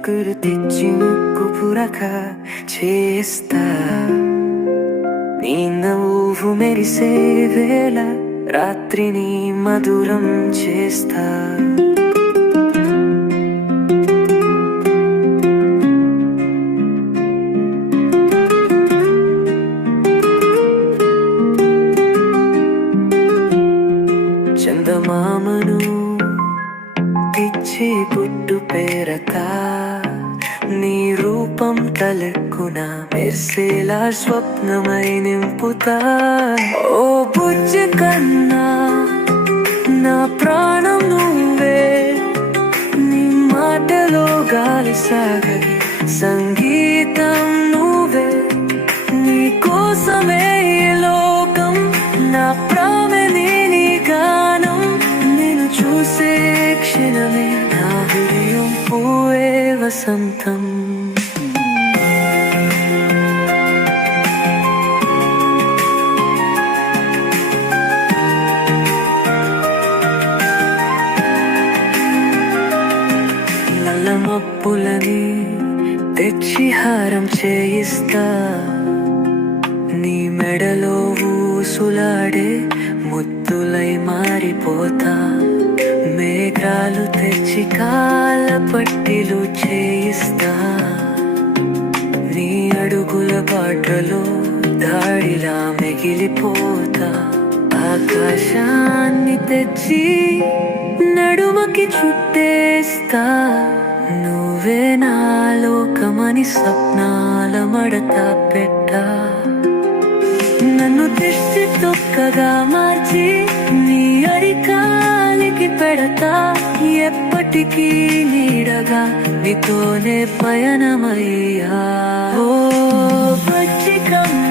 చుక్కులు తెచ్చి ముక్కు పురక చేస్తా. నీ నవ్వు మెరిసే వేళ రాత్రిని మధురం చేస్తా. చందమామను తెచ్చి పుట్టు పేరతా. నీ రూపం తలెక్కున మెరిసేలా స్వప్నమై నింపుతా. ఓ బుజ్జి కన్నా నా ప్రాణం నువ్వే. నీ మాటలో గాలి సాగని సంగీతం నువ్వే. నీ కోసమే ఈ లోకం, నా ప్రాణమే నీ గానం. నేను చూసే క్షణమే నా హృదయం పూవే వసంతం. నల్ల మబ్బులని తెచ్చి హారం చేయిస్తా. నీ మెడలో ఊసులాడే ముద్దులై మారిపోతా. మేఘాలు తెచ్చి కాళ్ళ పట్టిలు చేయిస్తా. నీ అడుగుల బాటలో దాడిలా మిగిలిపోతా. ఆకాశాన్ని తెచ్చి నడుమకి చుట్టేస్తా. నువ్వే నా లోకమని స్వప్నాల మడత పెట్టా. నన్ను దిష్టి తొక్కగా మార్చి నీ అరికాలికి పెడతా. ఎప్పటికీ నీడగా నీతోనే పయనమయ్యా. ఓ పచ్చికమ్మ